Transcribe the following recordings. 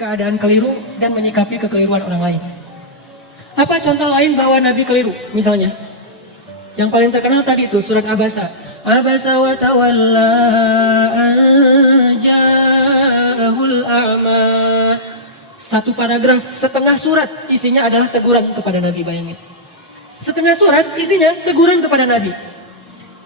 keadaan keliru dan menyikapi kekeliruan orang lain. Apa contoh lain bahwa Nabi keliru? Misalnya, yang paling terkenal tadi itu surat Abasa. Abasa wa tawalla ja'ahul a'ma. Satu paragraf, setengah surat isinya adalah teguran kepada Nabi, bayangin. Setengah surat isinya teguran kepada Nabi.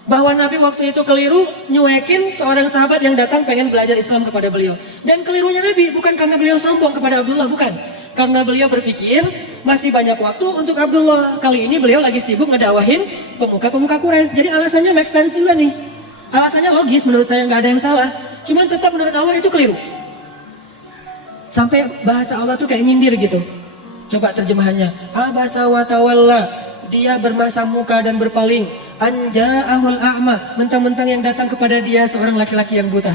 Bahwa Nabi waktu itu keliru nyuekin seorang sahabat yang datang pengen belajar Islam kepada beliau. Dan kelirunya Nabi bukan karena beliau sombong kepada Abdullah, bukan. Karena beliau berpikir masih banyak waktu untuk Abdullah. Kali ini beliau lagi sibuk ngedawahin pemuka-pemuka Quraisy. Jadi alasannya make sense juga nih. Alasannya logis, menurut saya nggak ada yang salah. Cuman tetap menurut Allah itu keliru. Sampai bahasa Allah tuh kayak nyindir gitu. Coba terjemahannya. Abasa wa tawalla. Dia bermasam muka dan berpaling. Anja'ahul a'ma. Mentang-mentang yang datang kepada dia seorang laki-laki yang buta.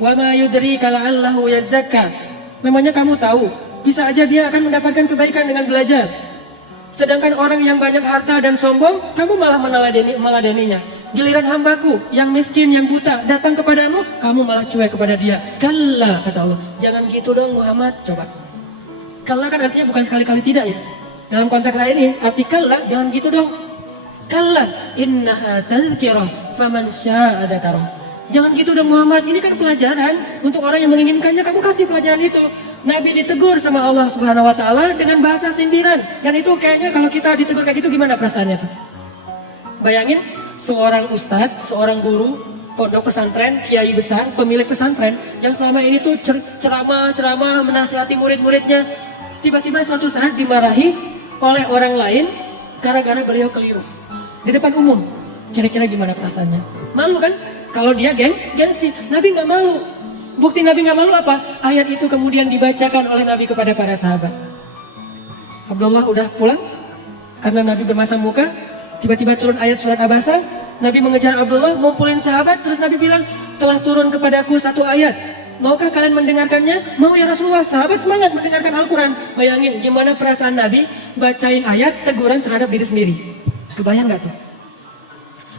Wa ma yudrika la'allahu yazzakka. Memangnya kamu tahu, bisa aja dia akan mendapatkan kebaikan dengan belajar. Sedangkan orang yang banyak harta dan sombong, kamu malah meladeninya. Giliran hambaku yang miskin, yang buta datang kepadamu, kamu malah cuek kepada dia. Kalla, kata Allah. Jangan gitu dong Muhammad, coba. Kalla kan artinya bukan sekali-kali tidak ya. Dalam konteks lain ini, arti kalla, jangan gitu dong. Kalla, innaha tazkirah, faman sya'a dzakarah. Jangan gitu dong Muhammad, ini kan pelajaran. Untuk orang yang menginginkannya, kamu kasih pelajaran itu. Nabi ditegur sama Allah Subhanahu wa Ta'ala dengan bahasa sindiran. Dan itu kayaknya kalau kita ditegur kayak gitu, gimana perasaannya tuh? Bayangin, seorang ustadz, seorang guru, pondok pesantren, kiai besar, pemilik pesantren, yang selama ini tuh ceramah menasihati murid-muridnya, tiba-tiba suatu saat dimarahi oleh orang lain gara-gara beliau keliru di depan umum. Kira-kira gimana perasaannya? Malu kan? Kalau dia gengsi. Nabi nggak malu. Bukti Nabi nggak malu apa? Ayat itu kemudian dibacakan oleh Nabi kepada para sahabat. Abdullah udah pulang karena Nabi bermasam muka. Tiba-tiba turun ayat surat Abasa. Nabi mengejar Abdullah, ngumpulin sahabat. Terus Nabi bilang, telah turun kepadaku satu ayat. Maukah kalian mendengarkannya? Mau ya Rasulullah. Sahabat semangat mendengarkan Al-Quran. Bayangin gimana perasaan Nabi bacain ayat teguran terhadap diri sendiri. Kebayang gak tuh?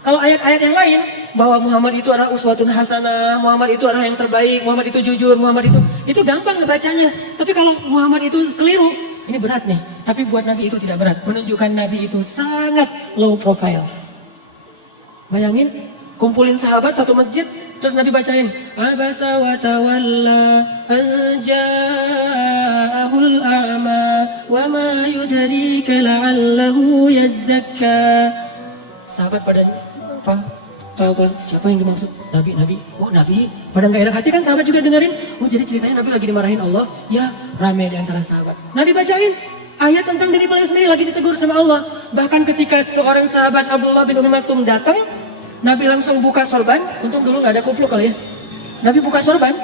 Kalau ayat-ayat yang lain, bahwa Muhammad itu adalah uswatun hasanah, Muhammad itu adalah yang terbaik, Muhammad itu jujur, Muhammad itu gampang ngebacanya. Tapi kalau Muhammad itu keliru, ini berat nih. Tapi buat Nabi itu tidak berat. Menunjukkan Nabi itu sangat low profile. Bayangin, kumpulin sahabat satu masjid, terus Nabi bacain Abasa wa tawalla anja'ahul a'ma wa ma yudrika la'allahu yazzakka. Sahabat pada apa? Toel-toel, siapa yang dimaksud? Nabi. Oh Nabi. Pada nggak enak hati kan sahabat juga dengerin. Oh jadi ceritanya Nabi lagi dimarahin Allah. Ya rame di antara sahabat. Nabi bacain ayat tentang diri beliau sendiri lagi ditegur sama Allah. Bahkan ketika seorang sahabat Abdullah bin Umi Maktum datang, Nabi langsung buka sorban. Untung dulu nggak ada kupluk kali ya. Nabi buka sorban,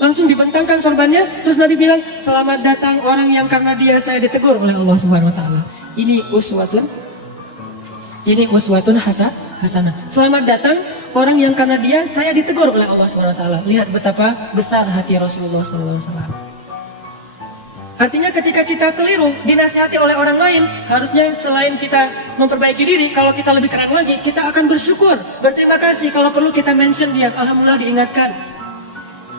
langsung dibentangkan sorbannya. Terus Nabi bilang, selamat datang orang yang karena dia saya ditegur oleh Allah Subhanahu Wa Taala. Ini uswatun hasanah. Selamat datang orang yang karena dia saya ditegur oleh Allah Subhanahu Wa Taala. Lihat betapa besar hati Rasulullah SAW. Artinya ketika kita keliru, dinasihati oleh orang lain, harusnya selain kita memperbaiki diri, kalau kita lebih keren lagi, kita akan bersyukur, berterima kasih. Kalau perlu kita mention dia, alhamdulillah diingatkan,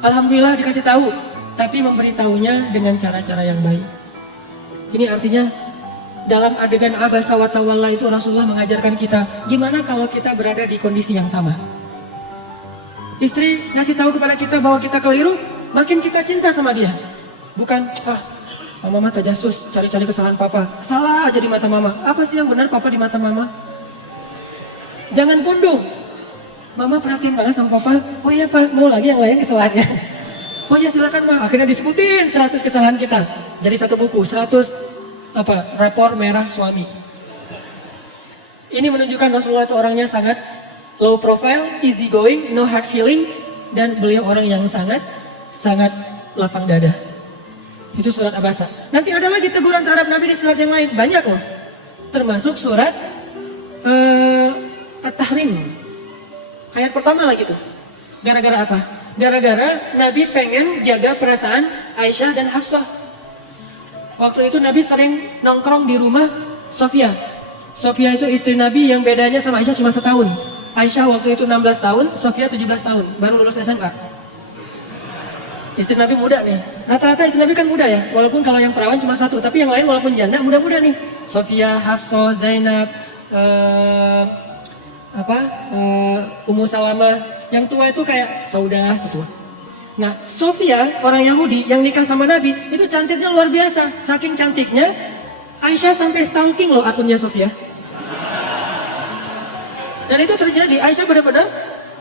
alhamdulillah dikasih tahu, tapi memberitahunya dengan cara-cara yang baik. Ini artinya dalam adegan Abasa wa tawalla itu Rasulullah mengajarkan kita, gimana kalau kita berada di kondisi yang sama. Istri ngasih tahu kepada kita bahwa kita keliru, makin kita cinta sama dia. Bukan, mama tajasus, cari-cari kesalahan papa. Salah aja di mata mama. Apa sih yang benar papa di mata mama? Jangan pundung. Mama perhatian banget sama papa. Oh iya pak, mau lagi yang lain kesalahannya? Oh iya silakan ma. Akhirnya disebutin 100 kesalahan kita. Jadi satu buku, 100 rapor merah suami. Ini menunjukkan Rasulullah itu orangnya sangat low profile, easy going, no hard feeling. Dan beliau orang yang sangat lapang dada. Itu surat Abasa. Nanti ada lagi teguran terhadap Nabi di surat yang lain. Banyak loh. Termasuk surat At-Tahrim. Ayat pertama lagi tuh. Gara-gara apa? Gara-gara Nabi pengen jaga perasaan Aisyah dan Hafsah. Waktu itu Nabi sering nongkrong di rumah Sofia. Sofia itu istri Nabi yang bedanya sama Aisyah cuma setahun. Aisyah waktu itu 16 tahun, Sofia 17 tahun. Baru lulus SMA. Istri Nabi muda nih. Rata-rata istri Nabi kan muda ya, walaupun kalau yang perawan cuma satu, tapi yang lain walaupun janda muda-muda nih. Sofia, Hafsah, Zainab, Ummu Salamah. Yang tua itu kayak Saudah, itu tua. Nah, Sofia, orang Yahudi yang nikah sama Nabi, itu cantiknya luar biasa. Saking cantiknya, Aisyah sampai stalking loh akunnya Sofia. Dan itu terjadi, Aisyah benar-benar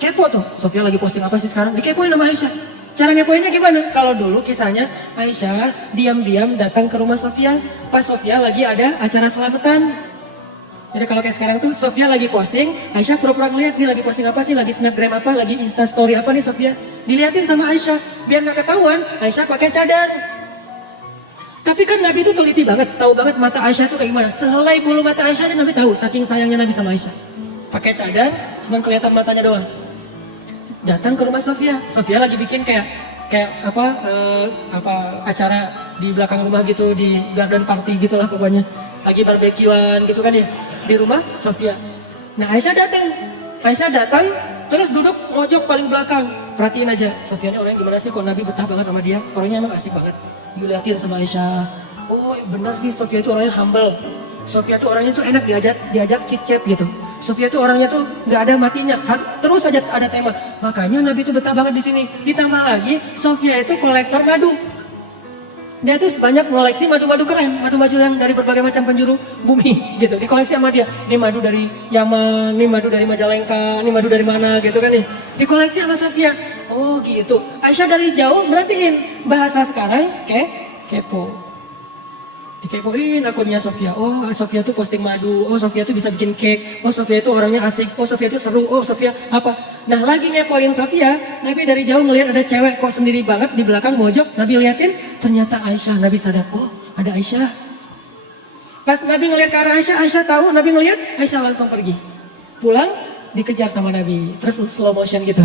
kepo tuh. Sofia lagi posting apa sih sekarang? Dikepoin sama Aisyah. Cara ngepoinnya gimana? Kalau dulu kisahnya Aisyah diam-diam datang ke rumah Sofia pas Sofia lagi ada acara selamatan. Jadi kalau kayak sekarang tuh Sofia lagi posting, Aisyah pura-pura ngeliat nih lagi posting apa sih, lagi snapgram apa, lagi insta story apa nih Sofia. Diliatin sama Aisyah, biar gak ketahuan Aisyah pakai cadar. Tapi kan Nabi itu teliti banget, tahu banget mata Aisyah itu kayak gimana. Sehelai bulu mata Aisyah Nabi tahu, saking sayangnya Nabi sama Aisyah. Pakai cadar, cuman kelihatan matanya doang. Datang ke rumah Sofia, Sofia lagi bikin kayak acara di belakang rumah gitu, di garden party gitulah pokoknya. Lagi barbekyuan gitu kan ya, di rumah Sofia. Nah Aisyah datang, terus duduk mojok paling belakang. Perhatiin aja, Sofia ini orangnya gimana sih, kok Nabi betah banget sama dia, orangnya emang asik banget. Dilihatin sama Aisyah, oh benar sih Sofia itu orangnya humble. Sofia itu orangnya tuh enak diajak chit-chat gitu. Sofia itu orangnya tuh nggak ada matinya, terus aja ada tema. Makanya Nabi itu betah banget di sini. Ditambah lagi, Sofia itu kolektor madu. Dia tuh banyak koleksi madu-madu keren, madu-madu yang dari berbagai macam penjuru bumi gitu. Dikoleksi sama dia. Ini madu dari Yaman, ini madu dari Majalengka, ini madu dari mana gitu kan nih. Dikoleksi sama Sofia. Oh gitu. Aisyah dari jauh merhatiin bahasa sekarang kepo. Dikepoin akunnya Sofia. Oh Sofia tuh posting madu. Oh Sofia tuh bisa bikin cake. Oh Sofia tuh orangnya asik. Oh Sofia tuh seru. Oh Sofia apa. Nah lagi ngepoin Sofia, Nabi dari jauh ngelihat ada cewek kok sendiri banget di belakang mojok. Nabi liatin, ternyata Aisyah. Nabi sadar, oh ada Aisyah. Pas Nabi ngelihat ke arah Aisyah, Aisyah tahu. Nabi ngelihat, Aisyah langsung pergi. Pulang, dikejar sama Nabi. Terus slow motion gitu.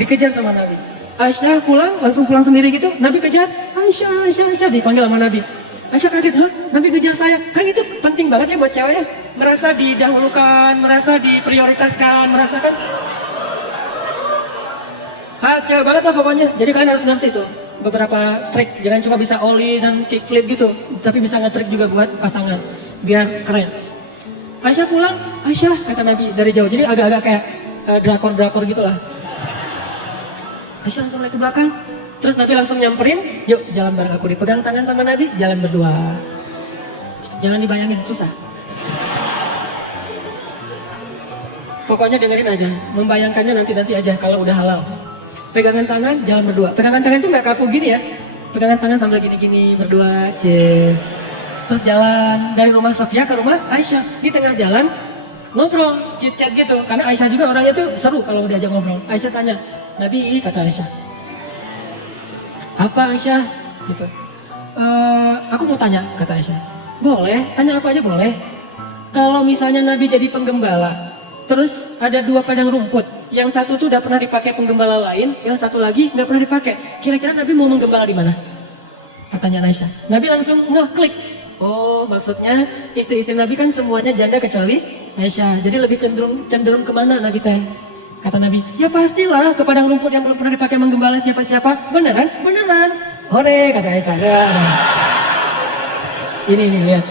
Dikejar sama Nabi. Aisyah pulang, langsung pulang sendiri gitu. Nabi kejar, Aisyah, dipanggil sama Nabi. Aisyah kaget, hah? Nabi kejar saya. Kan itu penting banget ya buat cewek ya. Merasa didahulukan, merasa diprioritaskan, merasakan. Cewek banget lah pokoknya. Jadi kalian harus ngerti tuh beberapa trik. Jangan cuma bisa ollie dan kickflip gitu, tapi bisa nge-trick juga buat pasangan. Biar keren. Aisyah pulang, Aisyah kata Nabi dari jauh. Jadi agak-agak kayak drakor-drakor gitu lah. Aisyah langsung naik ke belakang. Terus Nabi langsung nyamperin, yuk jalan bareng aku. Dipegang tangan sama Nabi, jalan berdua. Jangan dibayangin, susah. Pokoknya dengerin aja, membayangkannya nanti-nanti aja kalau udah halal. Pegangan tangan, jalan berdua. Pegangan tangan itu nggak kaku gini ya. Pegangan tangan sambil gini-gini, berdua, Terus jalan dari rumah Sofia ke rumah Aisyah. Di tengah jalan, ngobrol, chit-chat gitu. Karena Aisyah juga orangnya tuh seru kalau diajak ngobrol. Aisyah tanya, Nabi, kata Aisyah, apa Aisyah? Gitu. Aku mau tanya, kata Aisyah. Boleh, tanya apa aja boleh. Kalau misalnya Nabi jadi penggembala, terus ada dua padang rumput, yang satu tuh udah pernah dipakai penggembala lain, yang satu lagi nggak pernah dipakai. Kira-kira Nabi mau menggembala di mana? Pertanyaan Aisyah. Nabi langsung ngeklik. Oh, maksudnya istri-istri Nabi kan semuanya janda kecuali Aisyah. Jadi lebih cenderung kemana Nabi teh? Kata Nabi, ya pastilah ke padang rumput yang belum pernah dipakai menggembala siapa-siapa. Beneran? Beneran. Hore, kata Aisyah. Ini lihat.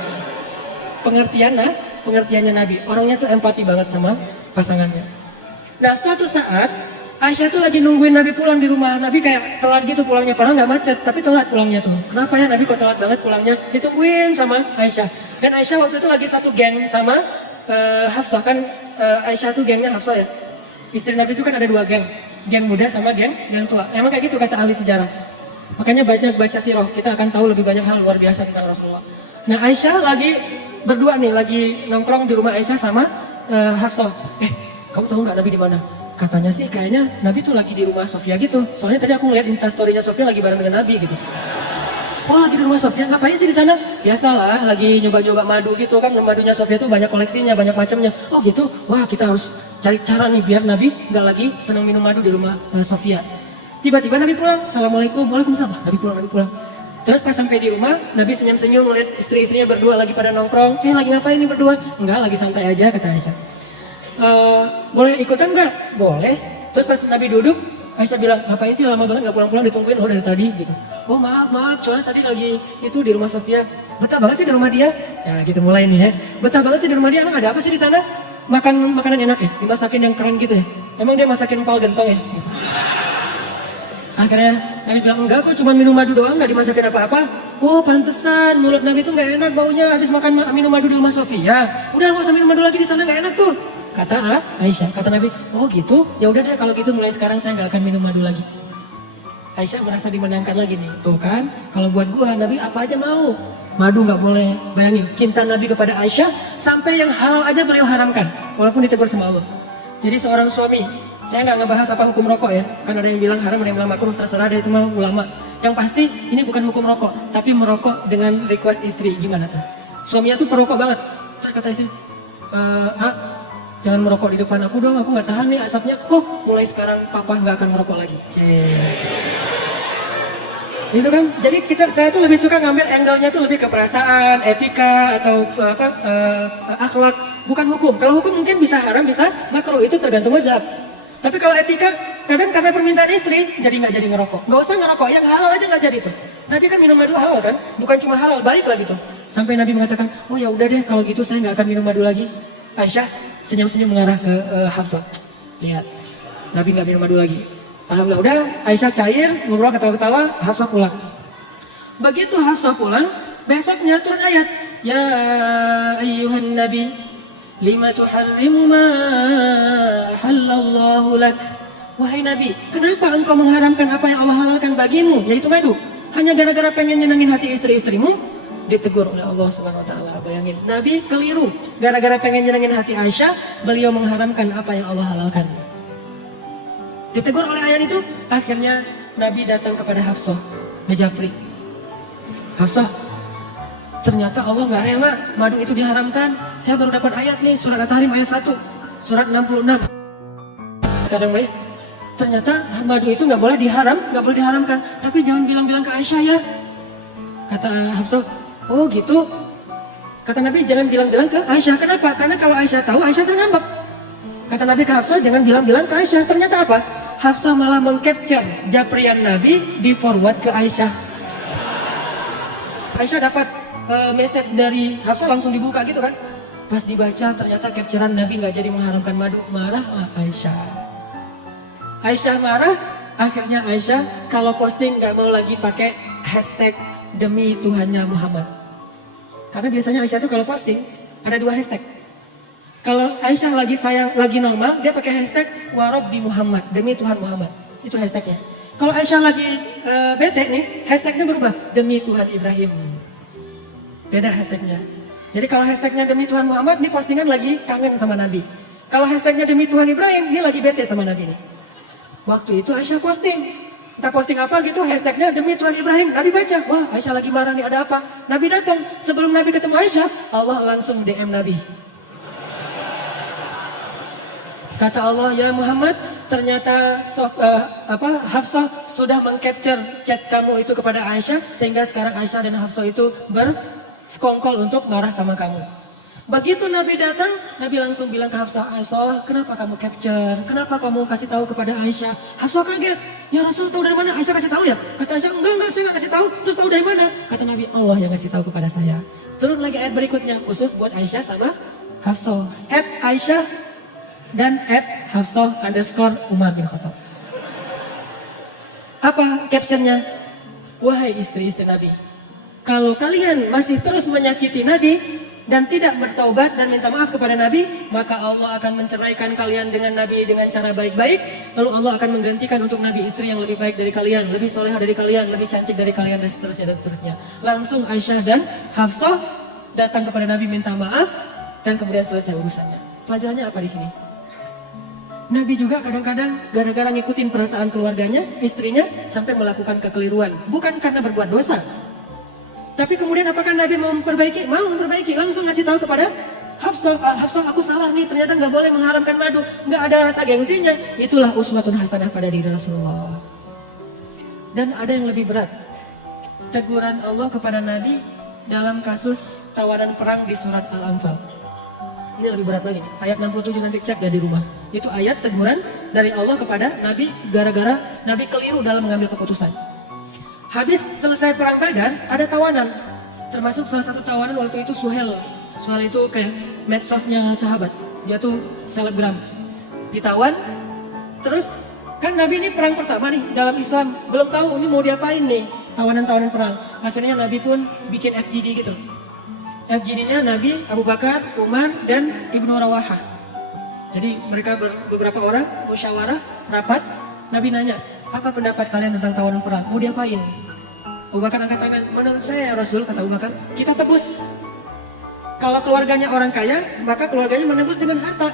Pengertiannya Nabi. Orangnya tuh empati banget sama pasangannya. Nah suatu saat, Aisyah tuh lagi nungguin Nabi pulang di rumah. Nabi kayak telat gitu pulangnya. Padahal gak macet, tapi telat pulangnya tuh. Kenapa ya Nabi kok telat banget pulangnya? Ditungguin sama Aisyah. Dan Aisyah waktu itu lagi satu geng sama Hafsah. Kan Aisyah tuh gengnya Hafsah ya. Istri Nabi itu kan ada dua geng muda sama geng tua. Emang kayak gitu kata ahli sejarah. Makanya baca sirah, kita akan tahu lebih banyak hal luar biasa tentang Rasulullah. Nah Aisyah lagi berdua nih, lagi nongkrong di rumah Aisyah sama Hafsah. Kamu tahu nggak Nabi di mana? Katanya sih kayaknya Nabi tuh lagi di rumah Sofia gitu. Soalnya tadi aku ngeliat instastorynya Sofia lagi bareng dengan Nabi gitu. Oh lagi di rumah Sofia, ngapain sih di sana? Biasalah, lagi nyoba-nyoba madu gitu kan. Madunya Sofia tuh banyak koleksinya, banyak macamnya. Oh gitu, wah kita harus cari cara nih biar Nabi nggak lagi senang minum madu di rumah Sofia. Tiba-tiba Nabi pulang, Assalamualaikum, Waalaikumsalam. Nabi pulang. Terus pas sampai di rumah, Nabi senyum-senyum melihat istri-istrinya berdua lagi pada nongkrong. Lagi ngapain nih berdua? Enggak, lagi santai aja kata Aisyah. Boleh ikutan nggak? Boleh. Terus pas Nabi duduk, Aisyah bilang, ngapain sih lama banget gak pulang-pulang, ditungguin loh dari tadi gitu. Oh maaf, soalnya tadi lagi itu di rumah Sofia. Betah banget sih di rumah dia. Nah gitu mulai nih ya. Betah banget sih di rumah dia, emang ada apa sih di sana? Makanan enak ya, dimasakin yang keren gitu ya. Emang dia masakin empal gentong ya? Gitu. Akhirnya Nabi bilang, enggak kok cuma minum madu doang, gak dimasakin apa-apa. Oh pantesan, mulut Nabi itu gak enak baunya habis makan minum madu di rumah Sofia. Udah gak usah minum madu lagi di sana, gak enak tuh. Kata Aisyah, kata Nabi, oh gitu, ya udah deh kalau gitu mulai sekarang saya gak akan minum madu lagi. Aisyah merasa dimenangkan lagi nih, tuh kan, kalau buat gua Nabi apa aja mau. Madu gak boleh, bayangin cinta Nabi kepada Aisyah sampai yang halal aja beliau haramkan, walaupun ditegur sama Allah. Jadi seorang suami, saya nggak ngebahas apa hukum rokok ya, kan ada yang bilang haram, ada yang bilang makruh, terserah deh itu mah ulama. Yang pasti ini bukan hukum rokok, tapi merokok dengan request istri, gimana tuh? Suaminya tuh perokok banget, terus kata istri, jangan merokok di depan aku dong, aku nggak tahan nih asapnya. Oh, mulai sekarang papa nggak akan merokok lagi. Itu kan, jadi saya tuh lebih suka ngambil angle-nya tuh lebih ke perasaan, etika atau akhlak, bukan hukum. Kalau hukum mungkin bisa haram, bisa makruh, itu tergantung mazhab. Tapi kalau etika, kadang karena permintaan istri, jadi nggak jadi ngerokok. Nggak usah ngerokok, yang halal aja nggak jadi tuh. Nabi kan minum madu halal kan, bukan cuma halal, baik lah gitu. Sampai Nabi mengatakan, oh ya udah deh kalau gitu saya nggak akan minum madu lagi. Aisyah senyum-senyum mengarah ke Hafsah. Lihat, Nabi nggak minum madu lagi. Alhamdulillah, udah Aisyah cair, ngobrol ketawa-ketawa, Hafsah pulang. Begitu Hafsah pulang, besoknya turun ayat, ya ayyuhan nabi, lima tuharrimu ma halallahu lak. Wahai Nabi, kenapa engkau mengharamkan apa yang Allah halalkan bagimu, yaitu madu? Hanya gara-gara pengen nyenangin hati istri-istrimu? Ditegur oleh Allah Subhanahu wa taala. Bayangin, Nabi keliru. Gara-gara pengen nyenangin hati Aisyah, beliau mengharamkan apa yang Allah halalkan. Ditegur oleh ayat itu, akhirnya Nabi datang kepada Hafsah, ngejapri. Hafsah, ternyata Allah nggak rela madu itu diharamkan. Saya baru dapat ayat nih, surat At-Tahrim ayat 1, surat 66. Sekarang mulai, ternyata madu itu nggak boleh diharamkan. Tapi jangan bilang-bilang ke Aisyah ya. Kata Hafsah, oh gitu. Kata Nabi, jangan bilang-bilang ke Aisyah. Kenapa? Karena kalau Aisyah tahu, Aisyah terngambek. Kata Nabi ke Hafsah, jangan bilang-bilang ke Aisyah. Ternyata apa? Hafsah malah mengcapture japrian Nabi, di forward ke Aisyah. Aisyah dapat message dari Hafsah, langsung dibuka gitu kan. Pas dibaca ternyata capturean Nabi nggak jadi mengharamkan madu. Marahlah Aisyah. Aisyah marah, akhirnya Aisyah kalau posting nggak mau lagi pakai hashtag demi Tuhannya Muhammad. Karena biasanya Aisyah tuh kalau posting ada 2 hashtag. Kalau Aisyah lagi normal, dia pakai hashtag warabbi Muhammad, demi Tuhan Muhammad. Itu hashtagnya. Kalau Aisyah lagi bete nih, hashtagnya berubah, demi Tuhan Ibrahim. Beda hashtagnya. Jadi kalau hashtagnya demi Tuhan Muhammad, ini postingan lagi kangen sama Nabi. Kalau hashtagnya demi Tuhan Ibrahim, ini lagi bete sama Nabi nih. Waktu itu Aisyah posting. Entah posting apa gitu, hashtagnya demi Tuhan Ibrahim. Nabi baca, wah Aisyah lagi marah nih, ada apa? Nabi datang, sebelum Nabi ketemu Aisyah, Allah langsung DM Nabi. Kata Allah, ya Muhammad, ternyata Hafsah sudah mengcapture chat kamu itu kepada Aisyah, sehingga sekarang Aisyah dan Hafsah itu bersekongkol untuk marah sama kamu. Begitu Nabi datang, Nabi langsung bilang ke Hafsah, Aisyah, kenapa kamu capture? Kenapa kamu kasih tahu kepada Aisyah? Hafsah kaget, ya Rasul tahu dari mana? Aisyah kasih tahu ya? Kata Aisyah, enggak, saya nggak kasih tahu. Terus tahu dari mana? Kata Nabi, Allah yang kasih tahu kepada saya. Turun lagi ayat berikutnya, khusus buat Aisyah sama Hafsah. Aisyah dan @Hafsah_Umar bin Khattab. Apa captionnya? Wahai istri-istri Nabi, kalau kalian masih terus menyakiti Nabi dan tidak bertaubat dan minta maaf kepada Nabi, maka Allah akan menceraikan kalian dengan Nabi dengan cara baik-baik. Lalu Allah akan menggantikan untuk Nabi istri yang lebih baik dari kalian, lebih solehah dari kalian, lebih cantik dari kalian, dan seterusnya dan seterusnya. Langsung Aisyah dan Hafsah datang kepada Nabi minta maaf dan kemudian selesai urusannya. Pelajarannya apa di sini? Nabi juga kadang-kadang gara-gara ngikutin perasaan keluarganya, istrinya, sampai melakukan kekeliruan. Bukan karena berbuat dosa. Tapi kemudian apakah Nabi mau memperbaiki? Mau memperbaiki, langsung ngasih tahu kepada Hafsah, Hafsah aku salah nih, ternyata nggak boleh mengharamkan madu. Nggak ada rasa gengsinya. Itulah uswatun hasanah pada diri Rasulullah. Dan ada yang lebih berat. Teguran Allah kepada Nabi dalam kasus tawanan perang di surat Al-Anfal. Ini lebih berat lagi nih. Ayat 67 nanti cek ya di rumah. Itu ayat teguran dari Allah kepada Nabi gara-gara Nabi keliru dalam mengambil keputusan. Habis selesai perang Badar, ada tawanan. Termasuk salah satu tawanan waktu itu Suhel. Suhel itu kayak medsosnya sahabat. Dia tuh selebgram. Ditawan, terus kan Nabi ini perang pertama nih dalam Islam. Belum tahu ini mau diapain nih, tawanan-tawanan perang. Akhirnya Nabi pun bikin FGD gitu. FGD-nya Nabi, Abu Bakar, Umar, dan Ibnu Rawahah. Jadi mereka beberapa orang musyawarah, rapat. Nabi nanya, apa pendapat kalian tentang tawanan perang? Mau diapain? Abu Bakar angkat tangan, menurut saya ya Rasul, kata Abu Bakar, kita tebus. Kalau keluarganya orang kaya, maka keluarganya menebus dengan harta.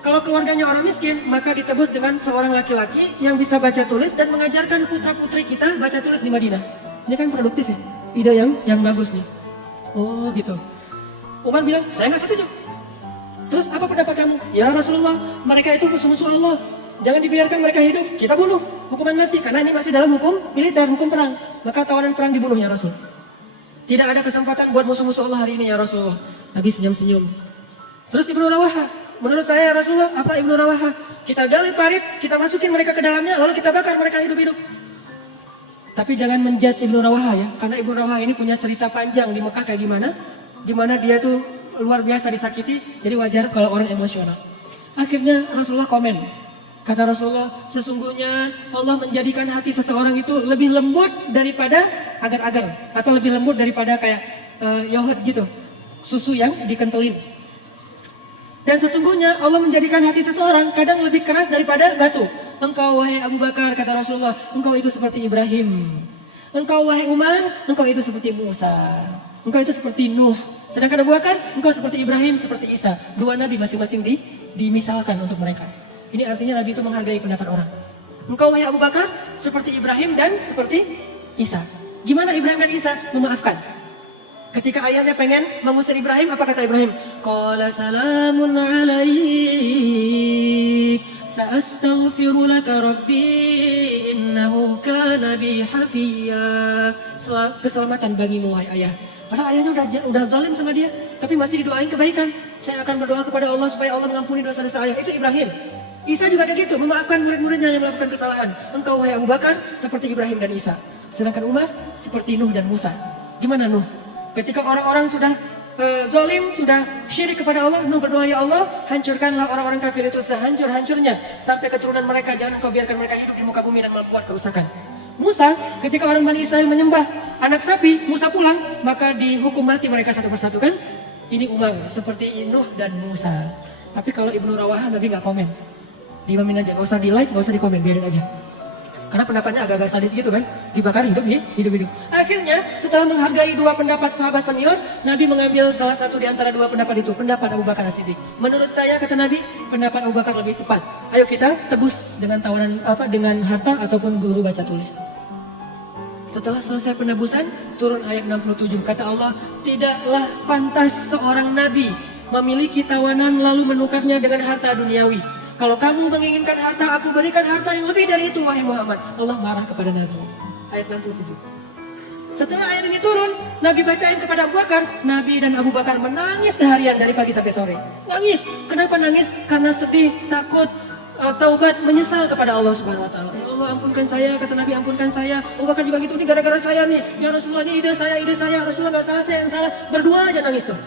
Kalau keluarganya orang miskin, maka ditebus dengan seorang laki-laki yang bisa baca tulis dan mengajarkan putra-putri kita baca tulis di Madinah. Ini kan produktif ya, ide yang bagus nih. Oh gitu. Umar bilang, saya nggak setuju. Terus apa pendapat kamu? Ya Rasulullah, mereka itu musuh-musuh Allah. Jangan dibiarkan mereka hidup, kita bunuh. Hukuman mati, karena ini masih dalam hukum militer, hukum perang. Maka tawanan perang dibunuh ya Rasul. Tidak ada kesempatan buat musuh-musuh Allah hari ini ya Rasulullah. Nabi senyum-senyum. Terus Ibnu Rawahah, menurut saya ya Rasulullah, apa Ibnu Rawahah? Kita gali parit, kita masukin mereka ke dalamnya, lalu kita bakar mereka hidup-hidup. Tapi jangan menjudge Ibnu Rawahah ya, karena Ibnu Rawahah ini punya cerita panjang di Mekah kayak gimana. Gimana dia tuh luar biasa disakiti, jadi wajar kalau orang emosional. Akhirnya Rasulullah komen, kata Rasulullah, sesungguhnya Allah menjadikan hati seseorang itu lebih lembut daripada agar-agar, atau lebih lembut daripada kayak yogurt gitu, susu yang dikentelin. Dan sesungguhnya Allah menjadikan hati seseorang kadang lebih keras daripada batu. Engkau wahai Abu Bakar, kata Rasulullah, engkau itu seperti Ibrahim. Engkau wahai Umar, engkau itu seperti Musa. Engkau itu seperti Nuh. Sedangkan Abu Bakar, engkau seperti Ibrahim, seperti Isa. Dua nabi masing-masing dimisalkan untuk mereka. Ini artinya Nabi itu menghargai pendapat orang. Engkau wahai Abu Bakar, seperti Ibrahim dan seperti Isa. Gimana Ibrahim dan Isa? Memaafkan. Ketika ayahnya pengen mengusir Ibrahim, apa kata Ibrahim? Qala salamun alaik, sa'astaghfiru laka rabbi, innahu kana bi hafiya. Keselamatan bagimu wahai ayah. Padahal ayahnya udah zalim sama dia, tapi masih didoain kebaikan. Saya akan berdoa kepada Allah supaya Allah mengampuni dosa-dosa ayah. Itu Ibrahim. Isa juga kayak gitu, memaafkan murid-muridnya yang melakukan kesalahan. Engkau wahai Abu Bakar seperti Ibrahim dan Isa. Sedangkan Umar seperti Nuh dan Musa. Gimana Nuh? Ketika orang-orang sudah zalim, sudah syirik kepada Allah, Nuh berdoa, ya Allah, hancurkanlah orang-orang kafir itu sehancur-hancurnya sampai keturunan mereka. Jangan Engkau biarkan mereka hidup di muka bumi dan membuat kerusakan. Musa, ketika orang Bani Israel menyembah anak sapi, Musa pulang, maka dihukum mati mereka satu persatu kan? Ini Umar, seperti Nuh dan Musa. Tapi kalau Ibnu Rawahah, Nabi nggak komen. Diimamin aja, nggak usah di like, nggak usah di komen, biarin aja. Karena pendapatnya agak-agak sadis gitu kan, dibakar hidup-hidup. Akhirnya setelah menghargai dua pendapat sahabat senior, Nabi mengambil salah satu di antara dua pendapat itu, pendapat Abu Bakar As-Siddiq. Menurut saya, kata Nabi, pendapat Abu Bakar lebih tepat. Ayo kita tebus dengan tawanan dengan harta ataupun guru baca tulis. Setelah selesai penebusan, turun ayat 67, kata Allah, tidaklah pantas seorang Nabi memiliki tawanan lalu menukarnya dengan harta duniawi. Kalau kamu menginginkan harta, aku berikan harta yang lebih dari itu, wahai Muhammad. Allah marah kepada Nabi. Ayat 67. Setelah ayat ini turun, Nabi bacain kepada Abu Bakar. Nabi dan Abu Bakar menangis seharian dari pagi sampai sore. Nangis. Kenapa nangis? Karena sedih, takut, taubat, menyesal kepada Allah Subhanahu Wa Taala. Ya Allah, ampunkan saya, kata Nabi, ampunkan saya. Abu Bakar juga gitu, ini gara-gara saya nih. Ya Rasulullah, ini ide saya. Rasulullah nggak salah, saya yang salah. Berdua aja nangis tuh.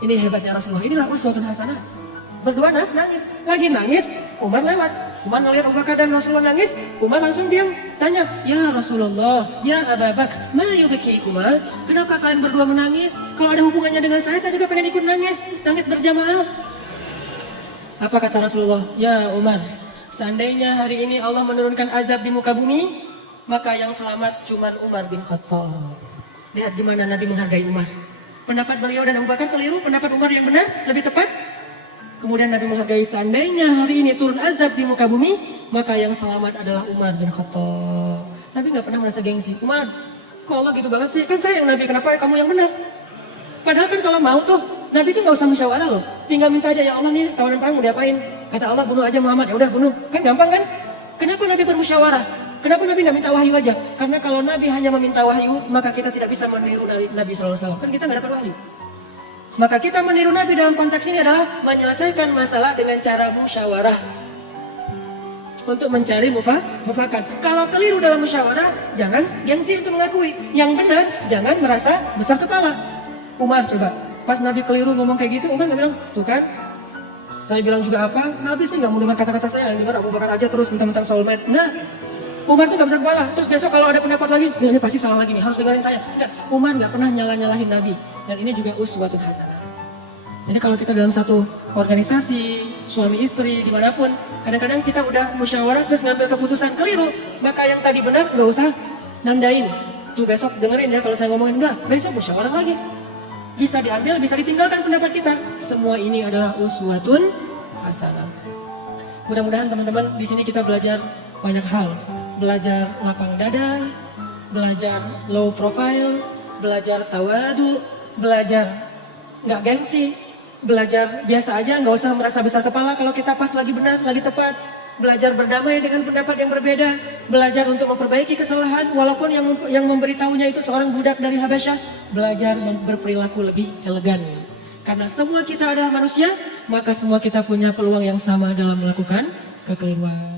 Ini hebatnya Rasulullah. Inilah uswatun hasanah. Berdua nangis, lagi nangis, Umar lewat. Umar ngeliat Abu Bakar dan Rasulullah nangis, Umar langsung diam, tanya, ya Rasulullah, ya Abu Bakar, ma yubkiikuma? Kenapa kalian berdua menangis? Kalau ada hubungannya dengan saya juga pengen ikut nangis berjamaah. Apa kata Rasulullah? Ya Umar, seandainya hari ini Allah menurunkan azab di muka bumi, maka yang selamat cuma Umar bin Khattab. Lihat gimana Nabi menghargai Umar. Pendapat beliau dan Abu Bakar keliru, pendapat Umar yang benar, lebih tepat. Kemudian Nabi menghargai, seandainya hari ini turun azab di muka bumi, maka yang selamat adalah Umar bin Khattab. Nabi gak pernah merasa gengsi. Umar, kok Allah gitu banget sih? Kan saya yang Nabi, kenapa kamu yang benar? Padahal kan kalau mau tuh, Nabi tuh gak usah musyawarah loh. Tinggal minta aja, ya Allah nih tawanan perang mau diapain? Kata Allah, bunuh aja Muhammad. Ya udah bunuh. Kan gampang kan? Kenapa Nabi bermusyawarah? Kenapa Nabi gak minta wahyu aja? Karena kalau Nabi hanya meminta wahyu, maka kita tidak bisa meniru Nabi SAW. Kan kita gak dapat wahyu. Maka kita meniru Nabi dalam konteks ini adalah menyelesaikan masalah dengan cara musyawarah. untuk mencari mufakat. Kalau keliru dalam musyawarah, jangan gengsi untuk mengakui. Yang benar, jangan merasa besar kepala. Umar coba, pas Nabi keliru ngomong kayak gitu, Umar nggak bilang, tuh kan, saya bilang juga apa, Nabi sih nggak mau dengar kata-kata saya, dengar Abu Bakar aja terus mentang-mentang soulmate. Nggak, Umar tuh gak besar kepala. Terus besok kalau ada pendapat lagi, ini pasti salah lagi nih, harus dengerin saya. Enggak, Umar nggak pernah nyalah-nyalahin Nabi. Dan ini juga uswatun hasanah. Jadi kalau kita dalam satu organisasi, suami istri, dimanapun, kadang-kadang kita udah musyawarah terus ngambil keputusan keliru, maka yang tadi benar nggak usah nandain. Tuh besok dengerin ya kalau saya ngomongin, enggak, besok musyawarah lagi. Bisa diambil, bisa ditinggalkan pendapat kita. Semua ini adalah uswatun hasanah. Mudah-mudahan teman-teman di sini kita belajar banyak hal. Belajar lapang dada, belajar low profile, belajar tawadu, belajar nggak gengsi, belajar biasa aja, nggak usah merasa besar kepala kalau kita pas lagi benar, lagi tepat. Belajar berdamai dengan pendapat yang berbeda, belajar untuk memperbaiki kesalahan walaupun yang memberitahunya itu seorang budak dari Habasyah, belajar berperilaku lebih elegan. Karena semua kita adalah manusia, maka semua kita punya peluang yang sama dalam melakukan kekeliruan.